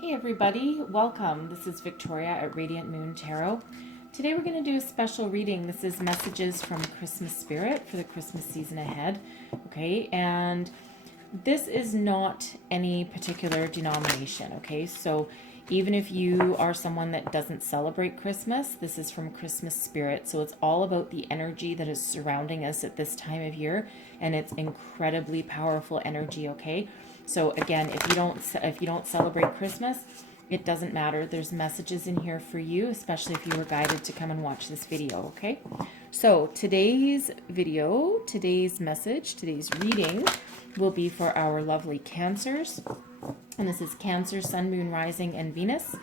Hey everybody, welcome. This is Victoria at Radiant Moon Tarot. Today we're going to do a special reading. This is messages from Christmas Spirit for the Christmas season ahead. Okay, and this is not any particular denomination. Okay, so even if you are someone that doesn't celebrate Christmas, this is from Christmas Spirit. So it's all about the energy that is surrounding us at this time of year, and it's incredibly powerful energy. Okay. So again, if you don't celebrate Christmas, it doesn't matter. There's messages in here for you, especially if you were guided to come and watch this video, okay? So today's video, today's message, today's reading will be for our lovely Cancers. And this is Cancer, Sun, Moon, Rising, and Venus.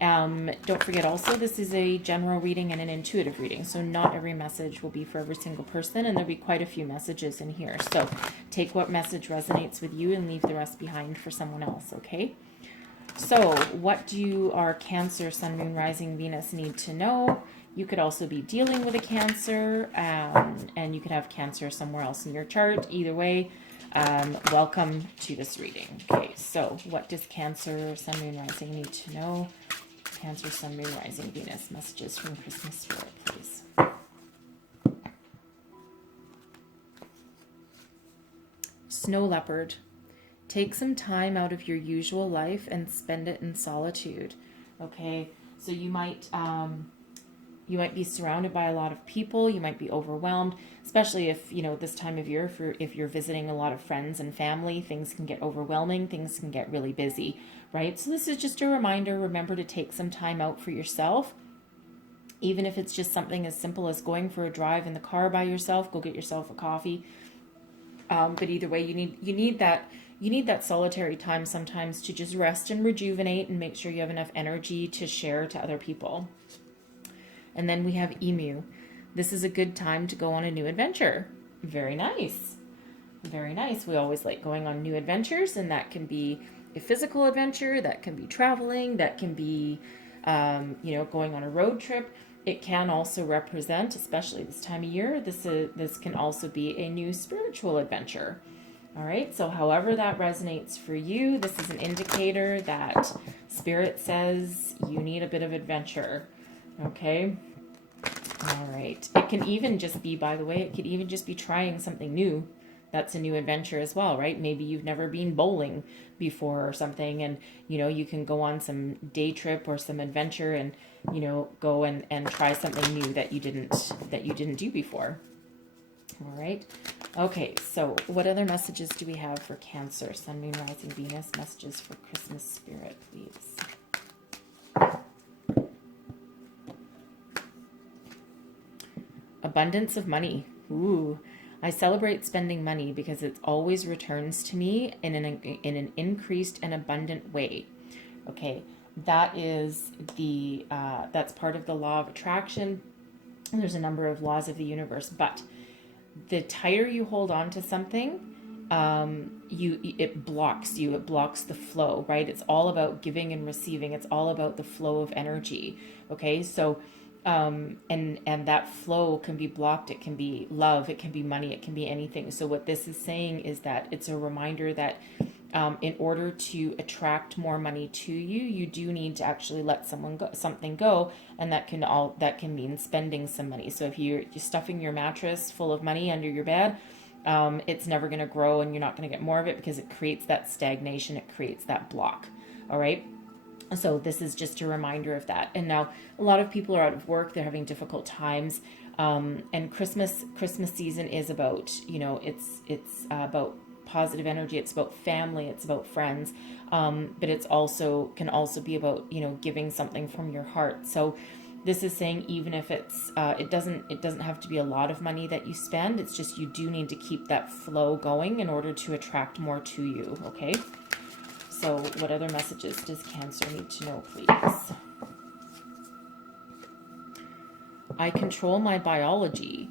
Don't forget also, this is a general reading and an intuitive reading. So not every message will be for every single person, and there'll be quite a few messages in here. So take what message resonates with you and leave the rest behind for someone else, okay? So what do our Cancer, Sun, Moon, Rising, Venus need to know? You could also be dealing with a Cancer, and you could have Cancer somewhere else in your chart. Either way, welcome to this reading. Okay, so what does Cancer, Sun, Moon, Rising need to know? Cancer, Sun, Moon, Rising, Venus. Messages from Christmas Spirit, please. Snow Leopard. Take some time out of your usual life and spend it in solitude. Okay, so you might be surrounded by a lot of people. You might be overwhelmed, especially if, this time of year, if you're visiting a lot of friends and family, things can get overwhelming. Things can get really busy, right? So this is just a reminder. Remember to take some time out for yourself. Even if it's just something as simple as going for a drive in the car by yourself, go get yourself a coffee. But either way, you need that solitary time sometimes to just rest and rejuvenate and make sure you have enough energy to share to other people. And then we have Emu. This is a good time to go on a new adventure. Very nice. Very nice. We always like going on new adventures, and that can be a physical adventure, that can be traveling, that can be, going on a road trip. It can also represent, especially this time of year, this can also be a new spiritual adventure. All right, so however that resonates for you, this is an indicator that Spirit says you need a bit of adventure. Okay. All right. It can even just be, by the way, it could even just be trying something new. That's a new adventure as well, right? Maybe you've never been bowling before or something, and you can go on some day trip or some adventure and go and try something new that you didn't do before. All right. Okay, so what other messages do we have for Cancer, Sun, Moon, Rising, Venus? Messages for Christmas Spirit, please. Abundance of money. Ooh, I celebrate spending money because it always returns to me in an increased and abundant way. Okay, that is that's part of the law of attraction. There's a number of laws of the universe, but the tighter you hold on to something, it blocks you. It blocks the flow, right? It's all about giving and receiving. It's all about the flow of energy. Okay, so and that flow can be blocked. It can be love, it can be money, it can be anything. So what this is saying is that it's a reminder that in order to attract more money to you, you do need to actually let something go, and that can mean spending some money. So if you're stuffing your mattress full of money under your bed, it's never going to grow, and you're not going to get more of it because it creates that stagnation, it creates that block. All right. So this is just a reminder of that. And now a lot of people are out of work. They're having difficult times. And Christmas season is about, it's about positive energy. It's about family. It's about friends. But it's can also be about, giving something from your heart. So this is saying, even if it doesn't have to be a lot of money that you spend. It's just, you do need to keep that flow going in order to attract more to you. Okay. So what other messages does Cancer need to know, please? I control my biology.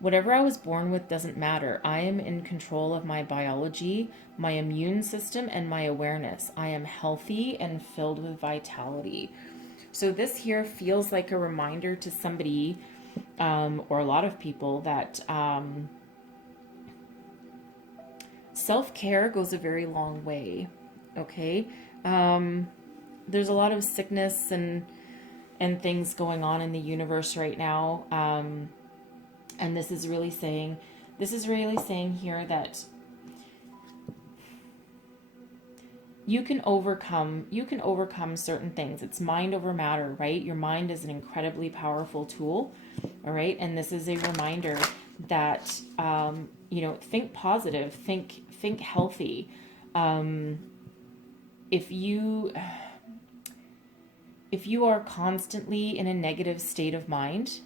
Whatever I was born with doesn't matter. I am in control of my biology, my immune system, and my awareness. I am healthy and filled with vitality. So this here feels like a reminder to somebody, or a lot of people, that self-care goes a very long way. Okay. there's a lot of sickness and things going on in the universe right now. And this is really saying here that you can overcome certain things. It's mind over matter, right? Your mind is an incredibly powerful tool. All right. And this is a reminder that, you know, think positive, think healthy. If you are constantly in a negative state of mind,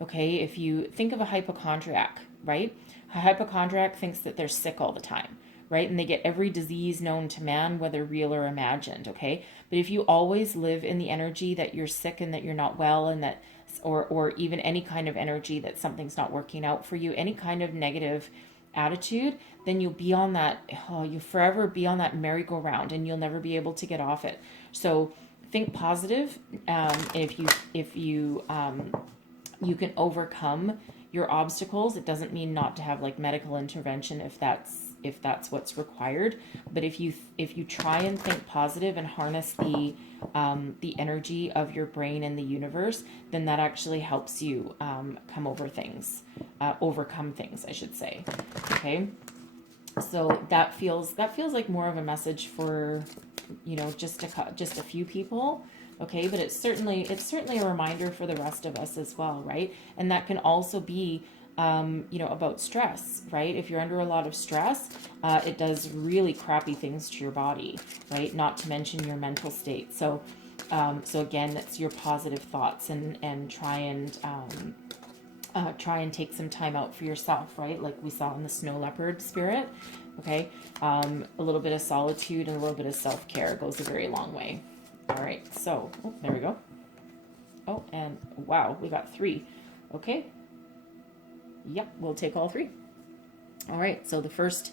okay, if you think of a hypochondriac, right? A hypochondriac thinks that they're sick all the time, right? And they get every disease known to man, whether real or imagined, okay? But if you always live in the energy that you're sick and that you're not well, and that, or even any kind of energy that something's not working out for you, any kind of negative attitude, then you'll be on that, you'll forever be on that merry-go-round, and you'll never be able to get off it. So think positive. If you can overcome your obstacles. It doesn't mean not to have like medical intervention if that's what's required. But if you try and think positive and harness the energy of your brain and the universe, then that actually helps you overcome things, I should say. Okay, so that feels like more of a message for, you know, just a few people. Okay, but it's certainly a reminder for the rest of us as well, right? And that can also be, you know, about stress, right? If you're under a lot of stress, it does really crappy things to your body, right? Not to mention your mental state. So again, it's your positive thoughts, and try and take some time out for yourself, right? Like we saw in the snow leopard spirit. Okay, a little bit of solitude and a little bit of self-care goes a very long way. All right, so, there we go. Oh, and wow, we got 3. Okay. Yep, we'll take all 3. All right, so the first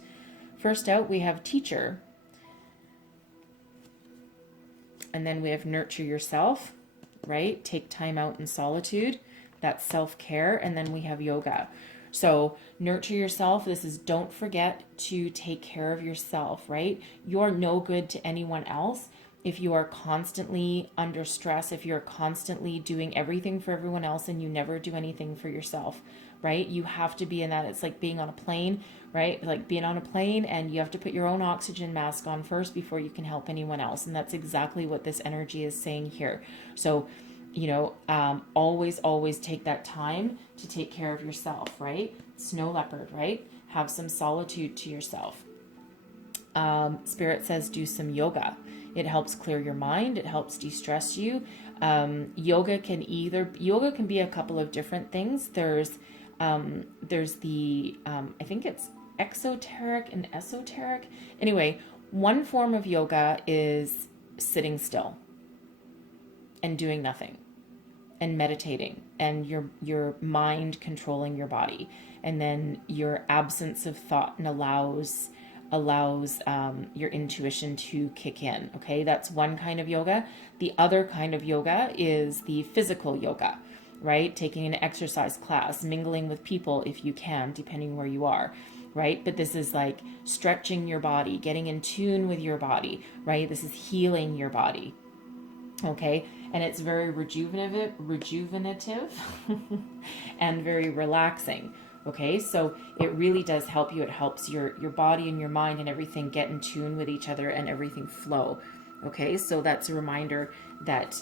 out, we have teacher. And then we have nurture yourself, right? Take time out in solitude. That's self-care. And then we have yoga. So nurture yourself. This is, don't forget to take care of yourself, right? You're no good to anyone else if you are constantly under stress, if you're constantly doing everything for everyone else and you never do anything for yourself, right? You have to be in that. It's like being on a plane, right? Like being on a plane, and you have to put your own oxygen mask on first before you can help anyone else. And that's exactly what this energy is saying here. So, you know, always take that time to take care of yourself, right? Snow leopard, right? Have some solitude to yourself. Spirit says do some yoga. It helps clear your mind. It helps de-stress you. Yoga can be a couple of different things. There's the, I think it's exoteric and esoteric. Anyway, one form of yoga is sitting still and doing nothing and meditating, and your mind controlling your body. And then your absence of thought and allows your intuition to kick in. Okay, that's one kind of yoga. The other kind of yoga is the physical yoga, right? Taking an exercise class, mingling with people if you can, depending where you are, right? But this is like stretching your body, getting in tune with your body, right? This is healing your body. Okay, and it's very rejuvenative and very relaxing. Okay, so it really does help you. It helps your body and your mind and everything get in tune with each other and everything flow. Okay, so that's a reminder that,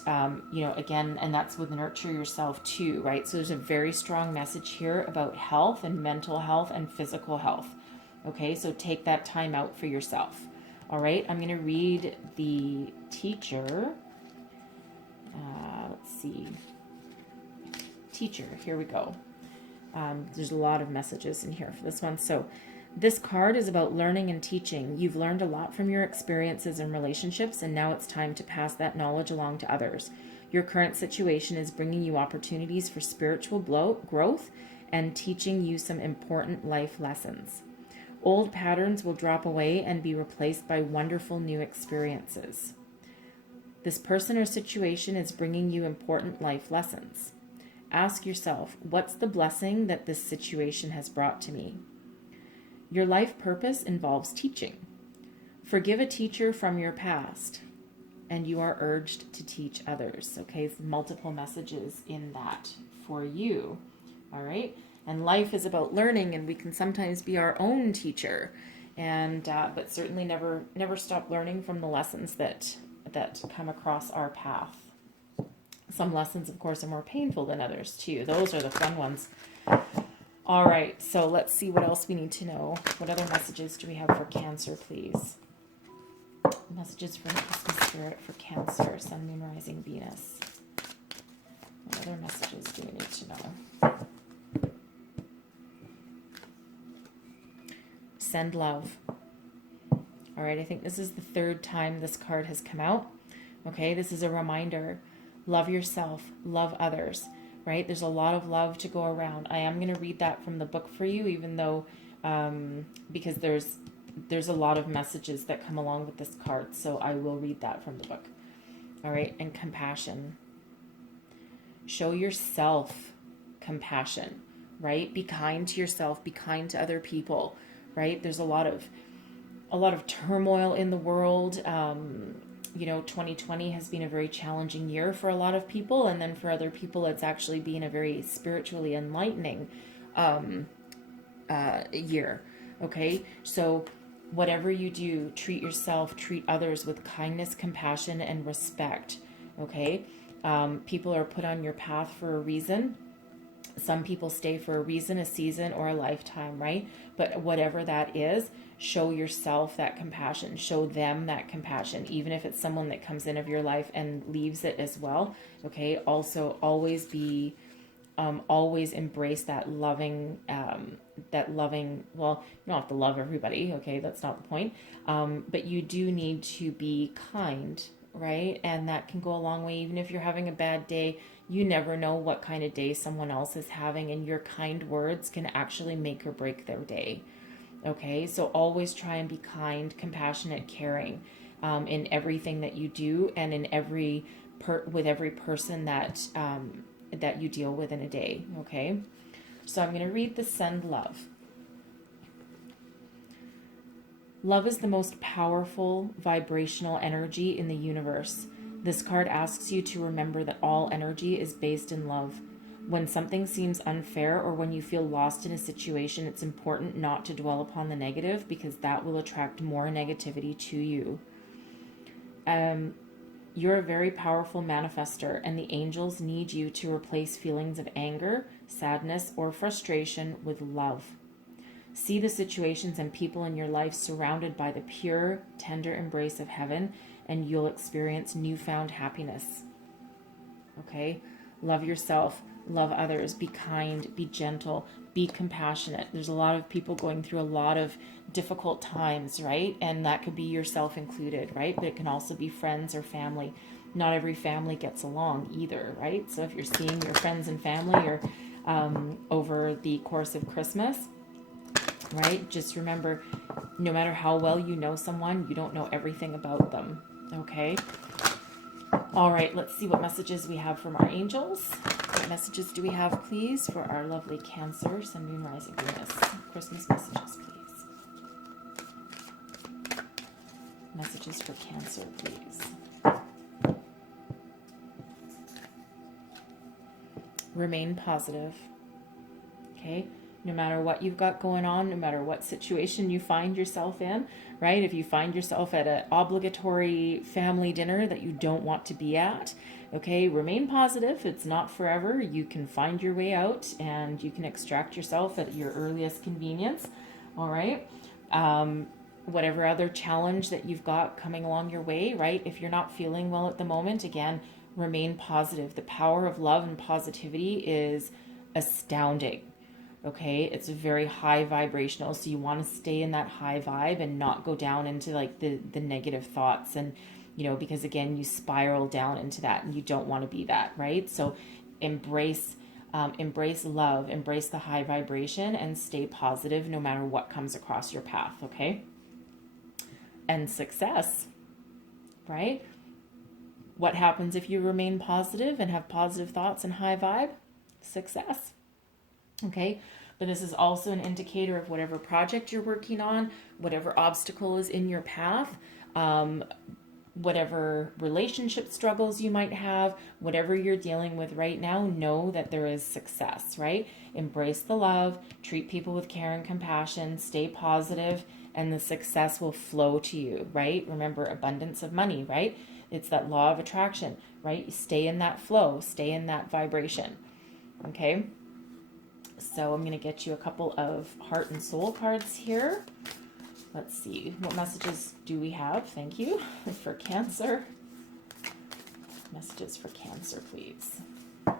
you know, again, and that's with nurture yourself too, right? So there's a very strong message here about health and mental health and physical health. Okay, so take that time out for yourself. All right, I'm going to read the teacher. Let's see. Teacher, here we go. There's a lot of messages in here for this one. So this card is about learning and teaching. You've learned a lot from your experiences and relationships, and now it's time to pass that knowledge along to others. Your current situation is bringing you opportunities for spiritual growth and teaching you some important life lessons. Old patterns will drop away and be replaced by wonderful new experiences. This person or situation is bringing you important life lessons. Ask yourself, what's the blessing that this situation has brought to me? Your life purpose involves teaching. Forgive a teacher from your past and you are urged to teach others. Okay, so multiple messages in that for you. All right, and life is about learning, and we can sometimes be our own teacher, and but certainly never stop learning from the lessons that come across our path. Some lessons, of course, are more painful than others too. Those are the fun ones. All right, so let's see what else we need to know. What other messages do we have for Cancer, please? Messages from the Christmas spirit for Cancer, Sun, Moon, Rising, Venus. What other messages do we need to know? Send love. All right, I think this is the third time this card has come out. Okay, this is a reminder. Love yourself, love others, right? There's a lot of love to go around. I am going to read that from the book for you, even though, because there's a lot of messages that come along with this card. So I will read that from the book. All right, and compassion. Show yourself compassion, right? Be kind to yourself, be kind to other people, right? There's a lot of turmoil in the world. 2020 has been a very challenging year for a lot of people, and then for other people, it's actually been a very spiritually enlightening year. Okay, so whatever you do, treat yourself, treat others with kindness, compassion, and respect. Okay, people are put on your path for a reason. Some people stay for a reason, a season, or a lifetime, right? But whatever that is, show yourself that compassion. Show them that compassion, even if it's someone that comes in of your life and leaves it as well. Okay. Also, always embrace that loving. Well, you don't have to love everybody. Okay, that's not the point. But you do need to be kind, right? And that can go a long way. Even if you're having a bad day, you never know what kind of day someone else is having, and your kind words can actually make or break their day. Okay, so always try and be kind, compassionate, caring in everything that you do, and in with every person that you deal with in a day. Okay, so I'm going to read the Send Love. Love is the most powerful vibrational energy in the universe. This card asks you to remember that all energy is based in love. When something seems unfair or when you feel lost in a situation, it's important not to dwell upon the negative, because that will attract more negativity to you. You're a very powerful manifester, and the angels need you to replace feelings of anger, sadness, or frustration with love. See the situations and people in your life surrounded by the pure, tender embrace of heaven, and you'll experience newfound happiness. Okay? Love yourself, love others, be kind, be gentle, be compassionate. There's a lot of people going through a lot of difficult times, right? And that could be yourself included, right? But it can also be friends or family. Not every family gets along either, right? So if you're seeing your friends and family or over the course of Christmas, right? Just remember, no matter how well you know someone, you don't know everything about them. Okay? All right, let's see what messages we have from our angels. What messages do we have, please, for our lovely Cancer, Sun, Moon, Rising, Venus? Christmas messages, please. Messages for Cancer, please. Remain positive. Okay? No matter what you've got going on, no matter what situation you find yourself in, right? If you find yourself at an obligatory family dinner that you don't want to be at, okay, remain positive. It's not forever. You can find your way out, and you can extract yourself at your earliest convenience, all right? Whatever other challenge that you've got coming along your way, right? If you're not feeling well at the moment, again, remain positive. The power of love and positivity is astounding. Okay, it's very high vibrational, so you want to stay in that high vibe and not go down into like the negative thoughts, and because again, you spiral down into that, and you don't want to be that, right? So embrace love, embrace the high vibration, and stay positive no matter what comes across your path. Okay, and success, right? What happens if you remain positive and have positive thoughts and high vibe? Success. Okay, but this is also an indicator of whatever project you're working on, whatever obstacle is in your path. whatever relationship struggles you might have, whatever you're dealing with right now, know that there is success, right? Embrace the love, treat people with care and compassion, stay positive, and the success will flow to you, right? Remember, abundance of money, right? It's that law of attraction, right? Stay in that flow, stay in that vibration, okay? So I'm going to get you a couple of heart and soul cards here. Let's see, what messages do we have? Thank you. For Cancer. Messages for Cancer, please. All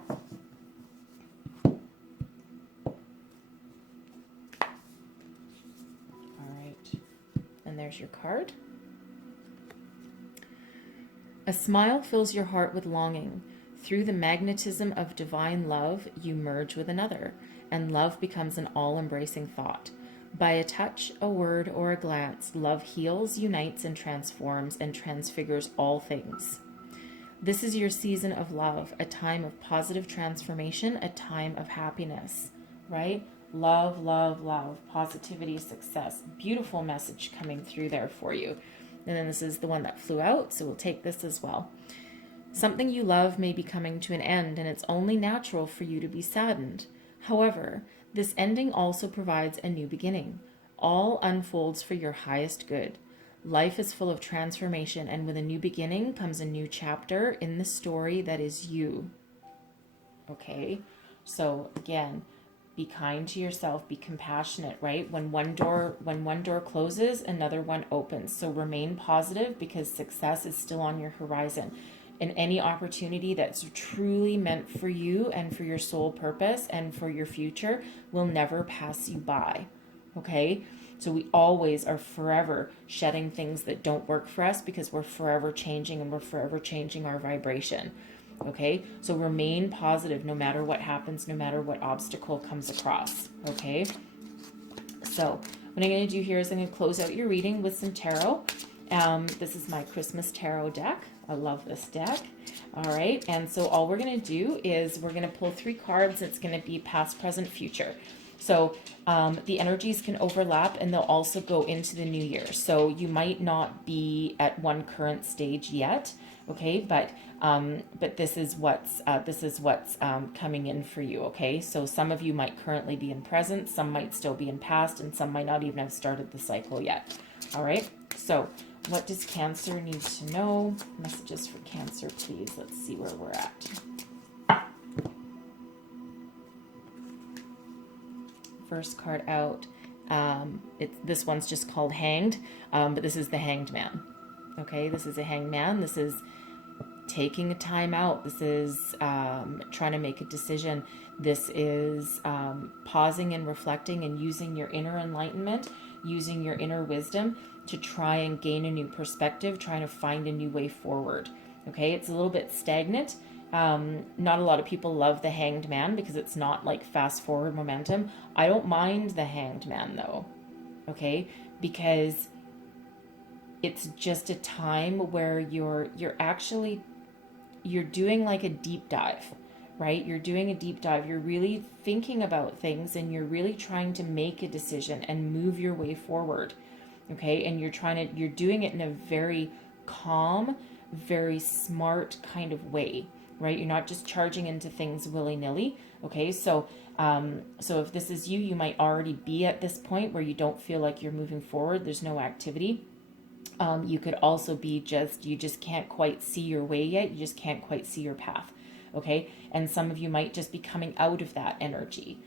right. And there's your card. A smile fills your heart with longing. Through the magnetism of divine love, you merge with another, and love becomes an all-embracing thought. By a touch, a word, or a glance, love heals, unites, and transforms and transfigures all things. This is your season of love, a time of positive transformation, a time of happiness, right? Love, love, love, positivity, success. Beautiful message coming through there for you. And then this is the one that flew out, so we'll take this as well. Something you love may be coming to an end, and it's only natural for you to be saddened. However, this ending also provides a new beginning. All unfolds for your highest good. Life is full of transformation, and with a new beginning comes a new chapter in the story that is you. Okay? So again, be kind to yourself, be compassionate, right? When one door closes, another one opens. So remain positive because success is still on your horizon. And any opportunity that's truly meant for you and for your soul purpose and for your future will never pass you by. Okay? So we always are forever shedding things that don't work for us because we're forever changing and we're forever changing our vibration. Okay? So remain positive no matter what happens, no matter what obstacle comes across. Okay? So what I'm going to do here is I'm going to close out your reading with some tarot. This is my Christmas tarot deck. I love this deck. All right. And so all we're going to do is we're going to pull 3 cards. It's going to be past, present, future. So the energies can overlap and they'll also go into the new year. So you might not be at one current stage yet. Okay. But this is what's coming in for you. Okay. So some of you might currently be in present, some might still be in past, and some might not even have started the cycle yet. All right. So what does Cancer need to know? Messages for Cancer, please. Let's see where we're at. First card out. This one's just called Hanged, but this is the Hanged Man. Okay, this is a Hanged Man. This is taking a time out. This is trying to make a decision. This is pausing and reflecting and using your inner enlightenment, using your inner wisdom to try and gain a new perspective, trying to find a new way forward. Okay, it's a little bit stagnant. Not a lot of people love the Hanged Man because it's not like fast forward momentum. I don't mind the Hanged Man though, okay, because it's just a time where you're doing like a deep dive, right? You're doing a deep dive. You're really thinking about things and you're really trying to make a decision and move your way forward. Okay, and you're doing it in a very calm, very smart kind of way, right? You're not just charging into things willy-nilly. Okay, so if this is you, you might already be at this point where you don't feel like you're moving forward. There's no activity. You could also be you just can't quite see your way yet. You just can't quite see your path. Okay, and some of you might just be coming out of that energy.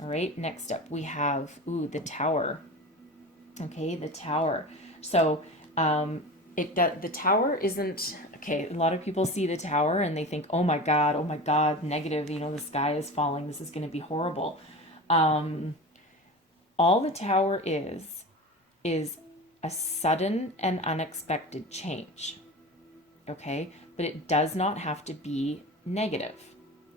All right, next up we have the Tower. Okay, the Tower. So the Tower isn't okay. A lot of people see the Tower and they think, oh my God, negative. The sky is falling. This is going to be horrible. All the Tower is a sudden and unexpected change. Okay, but it does not have to be negative.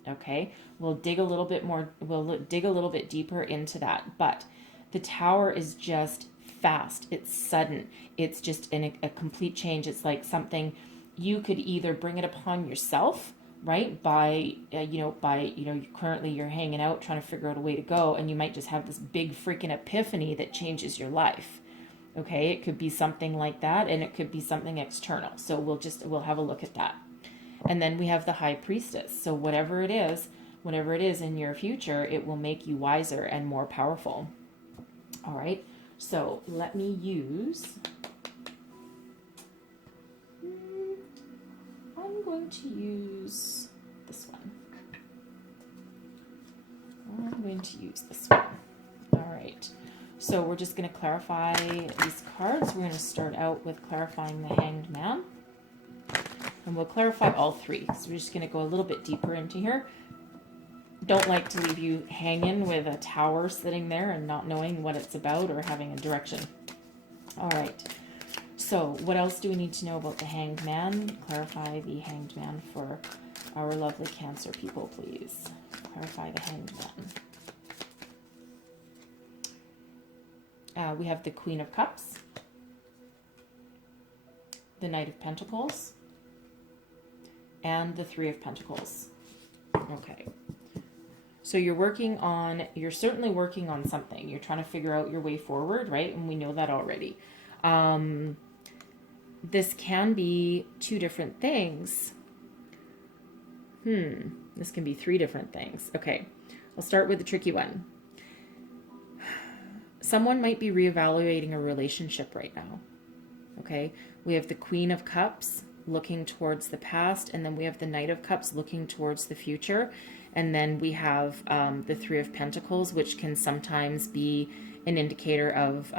Okay, we'll dig a little bit deeper into that. But the Tower is just fast. It's sudden. It's just a complete change. It's like something you could either bring it upon yourself, right? By currently you're hanging out trying to figure out a way to go, and you might just have this big freaking epiphany that changes your life. Okay, it could be something like that, and it could be something external. So we'll have a look at that. And then we have the High Priestess. So whatever it is in your future, it will make you wiser and more powerful. All right. So let me use, I'm going to use this one. I'm going to use this one. All right. So we're just going to clarify these cards. We're going to start out with clarifying the Hanged Man. And we'll clarify all three. So we're just going to go a little bit deeper into here. Don't like to leave you hanging with a tower sitting there and not knowing what it's about or having a direction. All right. So what else do we need to know about the Hanged Man? Clarify the Hanged Man for our lovely Cancer people, please. Clarify the Hanged Man. We have the Queen of Cups, the Knight of Pentacles, and the Three of Pentacles. Okay. So you're certainly working on something. You're trying to figure out your way forward, right? And we know that already. This can be two different things. This can be three different things. Okay. I'll start with the tricky one. Someone might be reevaluating a relationship right now. Okay. We have the Queen of Cups looking towards the past, and then we have the Knight of Cups looking towards the future. And then we have the Three of Pentacles, which can sometimes be an indicator of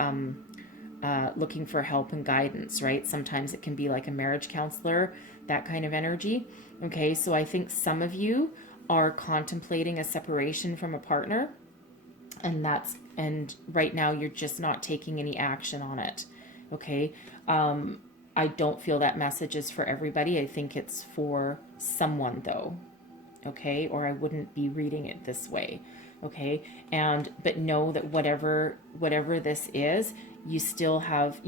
looking for help and guidance, right? Sometimes it can be like a marriage counselor, that kind of energy. Okay, so I think some of you are contemplating a separation from a partner, and right now you're just not taking any action on it. Okay, I don't feel that message is for everybody. I think it's for someone though. Okay, or I wouldn't be reading it this way. Okay, but know that whatever this is, you still have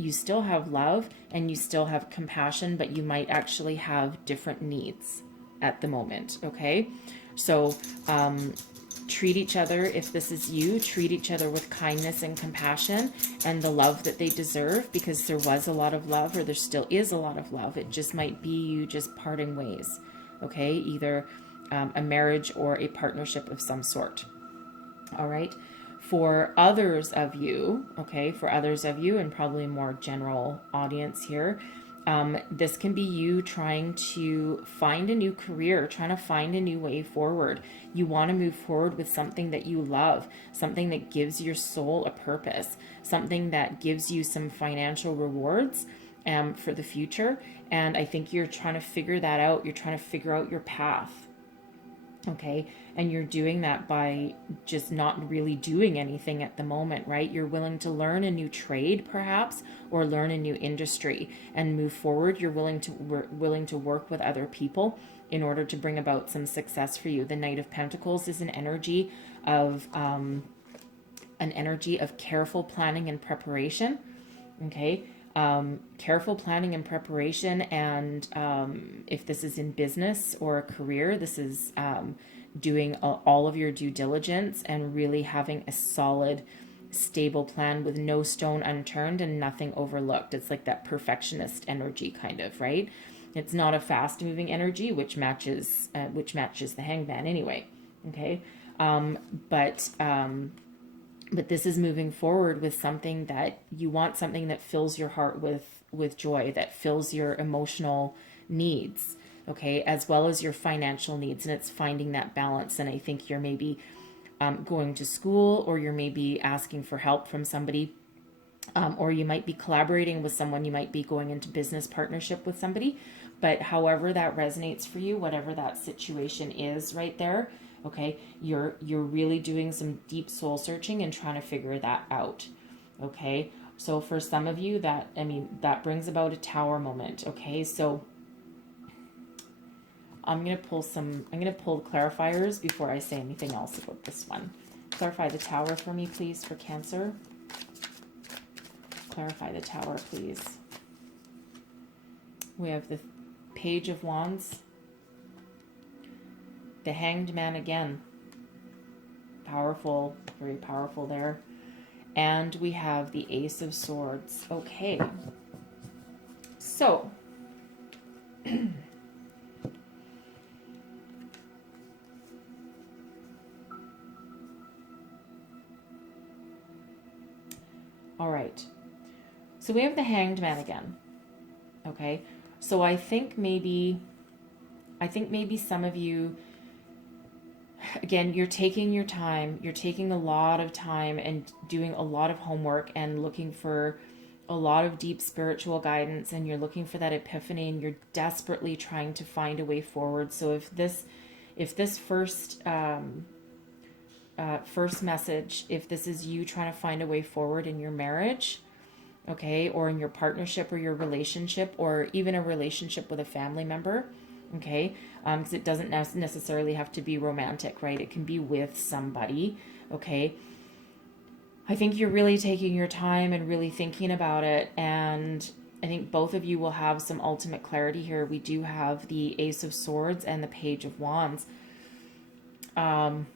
love and you still have compassion, but you might actually have different needs at the moment. Okay, so treat each other, if this is you, treat each other with kindness and compassion and the love that they deserve, because there was a lot of love, or there still is a lot of love. It just might be you just parting ways. Okay, either a marriage or a partnership of some sort. All right. For others of you, and probably a more general audience here, this can be you trying to find a new career, trying to find a new way forward. You want to move forward with something that you love, something that gives your soul a purpose, something that gives you some financial rewards for the future. And I think you're trying to figure that out. You're trying to figure out your path. Okay, and you're doing that by just not really doing anything at the moment, right? You're willing to learn a new trade, perhaps, or learn a new industry and move forward. You're willing to work with other people in order to bring about some success for you. The Knight of Pentacles is an energy of careful planning and preparation. Okay. Careful planning and preparation, and if this is in business or a career, this is doing all of your due diligence and really having a solid, stable plan with no stone unturned and nothing overlooked. It's like that perfectionist energy, kind of, right? It's not a fast moving energy, which matches the Hanged Man anyway. Okay, but this is moving forward with something that you want, something that fills your heart with joy, that fills your emotional needs, okay, as well as your financial needs. And it's finding that balance. And I think you're maybe going to school, or you're maybe asking for help from somebody, or you might be collaborating with someone. You might be going into business partnership with somebody. But however that resonates for you, whatever that situation is right there, okay, you're really doing some deep soul searching and trying to figure that out. Okay, so for some of you, that brings about a Tower moment. Okay, so I'm gonna pull clarifiers before I say anything else about this one. Clarify the Tower for me, please, for Cancer. Clarify the Tower, please. We have the Page of Wands, the Hanged Man again. Powerful, very powerful there. and we have the Ace of Swords. Okay. So, all right. So we have the Hanged Man again. Okay. So I think maybe some of you, again, you're taking your time, you're taking a lot of time and doing a lot of homework and looking for a lot of deep spiritual guidance, and you're looking for that epiphany, and you're desperately trying to find a way forward. So if this first message, if this is you trying to find a way forward in your marriage, okay, or in your partnership or your relationship, or even a relationship with a family member, okay, because it doesn't necessarily have to be romantic, right? It can be with somebody, okay. I think you're really taking your time and really thinking about it, and I think both of you will have some ultimate clarity here. We do have the Ace of Swords and the Page of Wands. And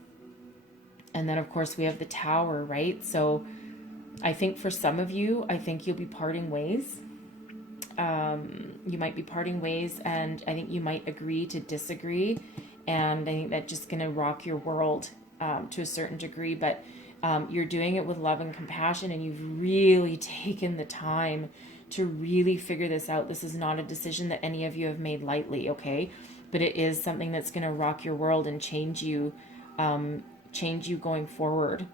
then, of course, we have the Tower, right? So I think for some of you, I think you'll be parting ways. You might be parting ways, and I think you might agree to disagree. And I think that's just going to rock your world to a certain degree. But you're doing it with love and compassion, and you've really taken the time to really figure this out. This is not a decision that any of you have made lightly, okay? But it is something that's going to rock your world and change you going forward.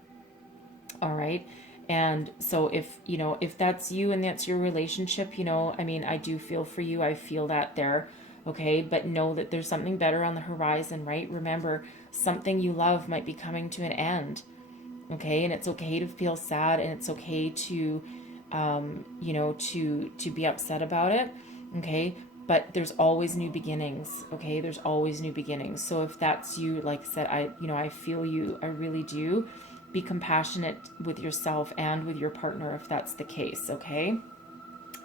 All right. And so if that's you and that's your relationship, I mean, I do feel for you. I feel that there. Okay. But know that there's something better on the horizon, right? Remember, something you love might be coming to an end. Okay. And it's okay to feel sad, and it's okay to, to be upset about it. Okay. But there's always new beginnings. Okay. There's always new beginnings. So if that's you, like I said, I feel you. I really do. Be compassionate with yourself and with your partner if that's the case, okay?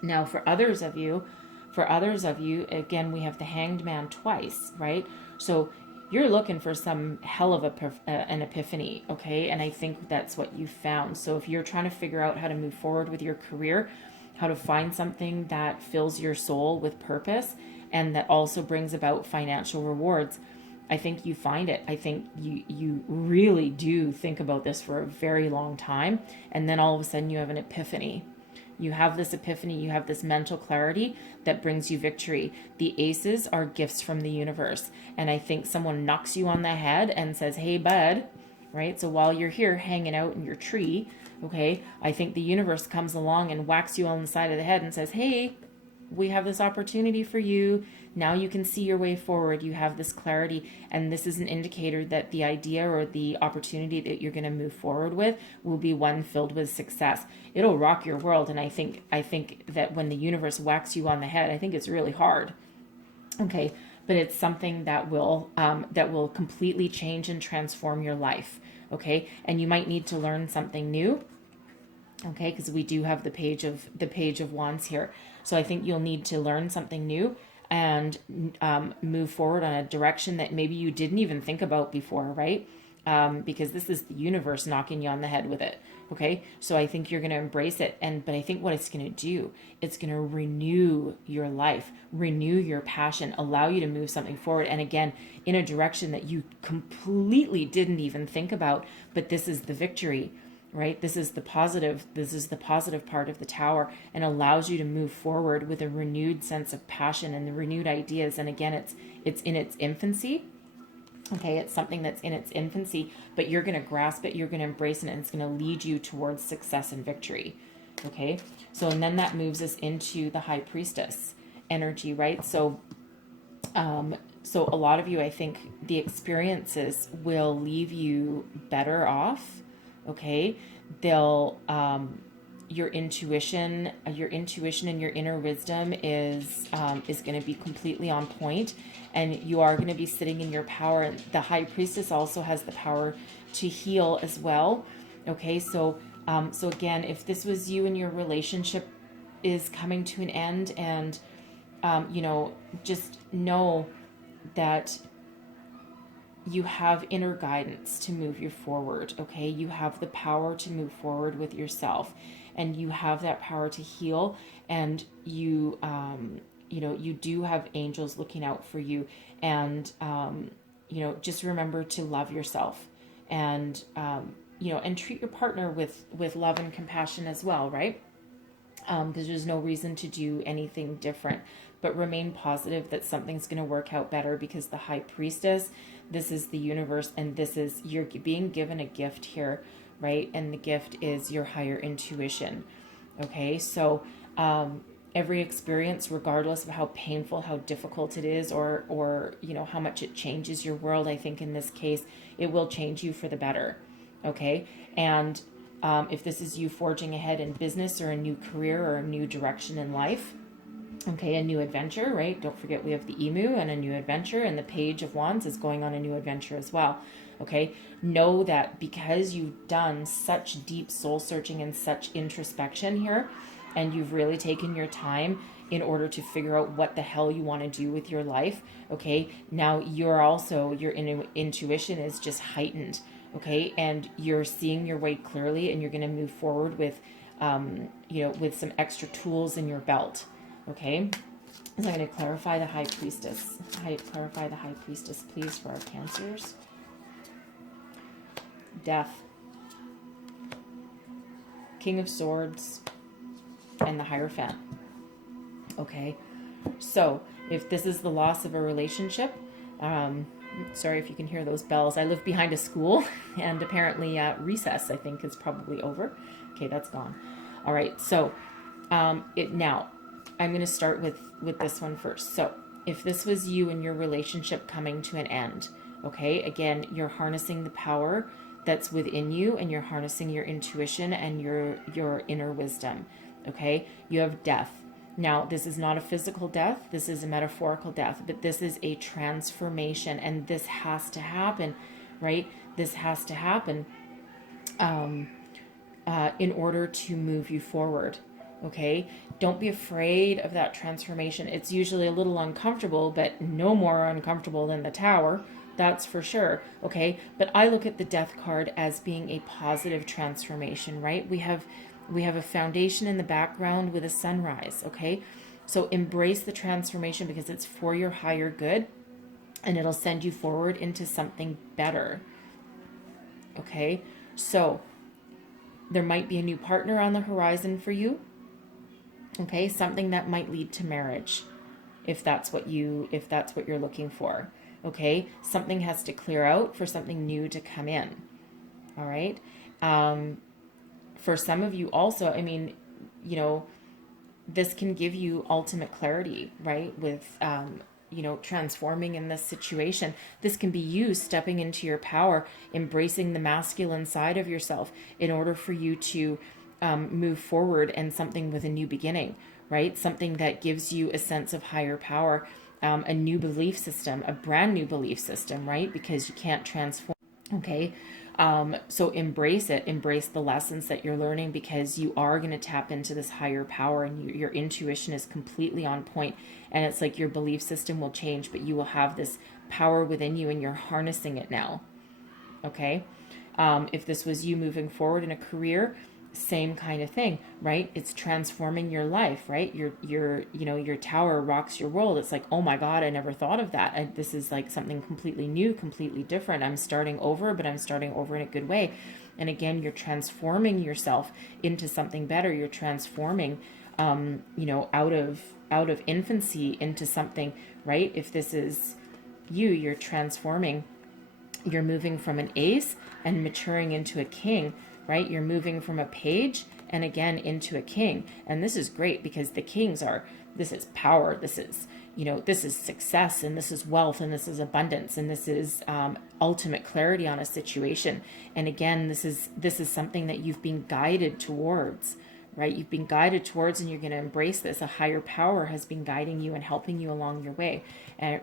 Now, for others of you, again, we have the Hanged Man twice, right? So you're looking for some hell of an epiphany, okay? And I think that's what you found. So if you're trying to figure out how to move forward with your career, how to find something that fills your soul with purpose and that also brings about financial rewards, I think you find it. I think you really do think about this for a very long time. And then all of a sudden you have an epiphany. You have this epiphany. You have this mental clarity that brings you victory. The aces are gifts from the universe. And I think someone knocks you on the head and says, hey, bud, right? So while you're here hanging out in your tree, okay, I think the universe comes along and whacks you on the side of the head and says, hey, we have this opportunity for you. Now you can see your way forward. You have this clarity, and this is an indicator that the idea or the opportunity that you're going to move forward with will be one filled with success. It'll rock your world, and I think that when the universe whacks you on the head, I think it's really hard. Okay, but it's something that will completely change and transform your life. Okay, and you might need to learn something new. Okay, because we do have the Page of Wands here. So I think you'll need to learn something new and move forward on a direction that maybe you didn't even think about before, right? Because this is the universe knocking you on the head with it. Okay, so I think you're going to embrace it, but I think what it's going to do, it's going to renew your life, renew your passion, allow you to move something forward, and again, in a direction that you completely didn't even think about. But this is the victory. Right? This is the positive part of the Tower, and allows you to move forward with a renewed sense of passion and the renewed ideas. And again, it's in its infancy. Okay, it's something that's in its infancy, but you're going to grasp it, you're going to embrace it, and it's going to lead you towards success and victory. Okay, so and then that moves us into the High Priestess energy, right? So a lot of you, I think the experiences will leave you better off. Okay, they'll your intuition and your inner wisdom is going to be completely on point, and you are going to be sitting in your power. And the High Priestess also has the power to heal as well. Okay, so again, if this was you and your relationship is coming to an end, and just know that you have inner guidance to move you forward, okay? You have the power to move forward with yourself, and you have that power to heal, and you, you know, you do have angels looking out for you, and, you know, just remember to love yourself, and, you know, and treat your partner with love and compassion as well, right? Because there's no reason to do anything different, but remain positive that something's going to work out better, because the High Priestess, this is the universe, and this is, you're being given a gift here, right? And the gift is your higher intuition. Okay, so every experience, regardless of how painful, how difficult it is, or you know, how much it changes your world, I think in this case it will change you for the better. Okay, and if this is you forging ahead in business or a new career or a new direction in life, okay, a new adventure, right? Don't forget we have the emu and a new adventure, and the Page of Wands is going on a new adventure as well. Okay, know that because you've done such deep soul searching and such introspection here, and you've really taken your time in order to figure out what the hell you want to do with your life, okay, now you're also, your intuition is just heightened, okay, and you're seeing your way clearly, and you're going to move forward with, you know, with some extra tools in your belt, okay. So I'm going to clarify the High Priestess. Clarify the High Priestess, please, for our Cancers. Death, King of Swords, and the Hierophant. Okay, so if this is the loss of a relationship, sorry if you can hear those bells. I live behind a school, and apparently recess, I think, is probably over. Okay, that's gone. All right, so now I'm going to start with this one first. So if this was you and your relationship coming to an end, okay, again, you're harnessing the power that's within you, and you're harnessing your intuition and your inner wisdom. Okay, you have death. Now, this is not a physical death. This is a metaphorical death, but this is a transformation, and this has to happen, right? This has to happen in order to move you forward. Okay, don't be afraid of that transformation. It's usually a little uncomfortable, but no more uncomfortable than the Tower. That's for sure. Okay, but I look at the Death card as being a positive transformation, right? We have a foundation in the background with a sunrise. Okay, so embrace the transformation, because it's for your higher good, and it'll send you forward into something better. Okay, so there might be a new partner on the horizon for you. Okay, something that might lead to marriage, if that's what you're looking for. Okay, something has to clear out for something new to come in. All right. For some of you also, I mean, you know, this can give you ultimate clarity, right? With, you know, transforming in this situation. This can be you stepping into your power, embracing the masculine side of yourself in order for you to move forward, and something with a new beginning, right? Something that gives you a sense of higher power, a new belief system, a brand new belief system, right? Because you can't transform. Okay. So embrace it, embrace the lessons that you're learning, because you are going to tap into this higher power, and your intuition is completely on point, and it's like your belief system will change, but you will have this power within you, and you're harnessing it now. Okay. If this was you moving forward in a career, same kind of thing, right? It's transforming your life, right? Your Tower rocks your world. It's like, oh my God, I never thought of that. This is like something completely new, completely different. I'm starting over, but I'm starting over in a good way. And again, you're transforming yourself into something better. You're transforming, out of infancy into something, right? If this is you, you're transforming. You're moving from an ace and maturing into a king, right? You're moving from a page and again into a king. And this is great, because the kings this is power. This is, this is success, and this is wealth, and this is abundance, and this is ultimate clarity on a situation. And again, this is something that you've been guided towards, right? You've been guided towards, and you're going to embrace this. A higher power has been guiding you and helping you along your way,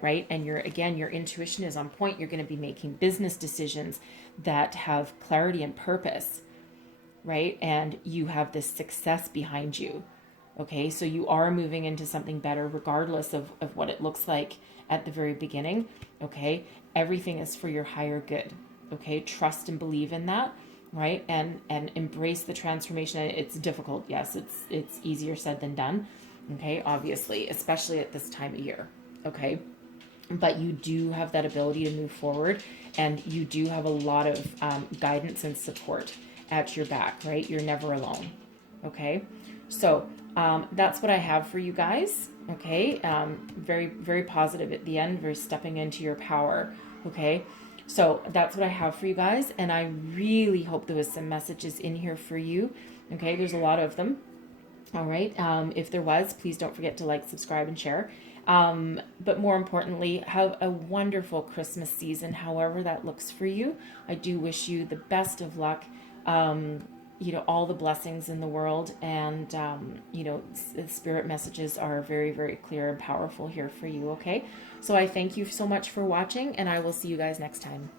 right? And your intuition is on point. You're going to be making business decisions that have clarity and purpose, right? And you have this success behind you. Okay, so you are moving into something better, regardless of what it looks like at the very beginning, okay? Everything is for your higher good, okay? Trust and believe in that, right? And embrace the transformation. It's difficult, yes. It's easier said than done, okay? Obviously, especially at this time of year, okay? But you do have that ability to move forward, and you do have a lot of guidance and support at your back, right? You're never alone, okay? So that's what I have for you guys, okay? Very, very positive at the end, very stepping into your power, okay? So that's what I have for you guys, and I really hope there was some messages in here for you, okay? There's a lot of them, all right? If there was, please don't forget to like, subscribe, and share. But more importantly, have a wonderful Christmas season, however that looks for you. I do wish you the best of luck, you know, all the blessings in the world, and, you know, spirit messages are very, very clear and powerful here for you, okay? So I thank you so much for watching, and I will see you guys next time.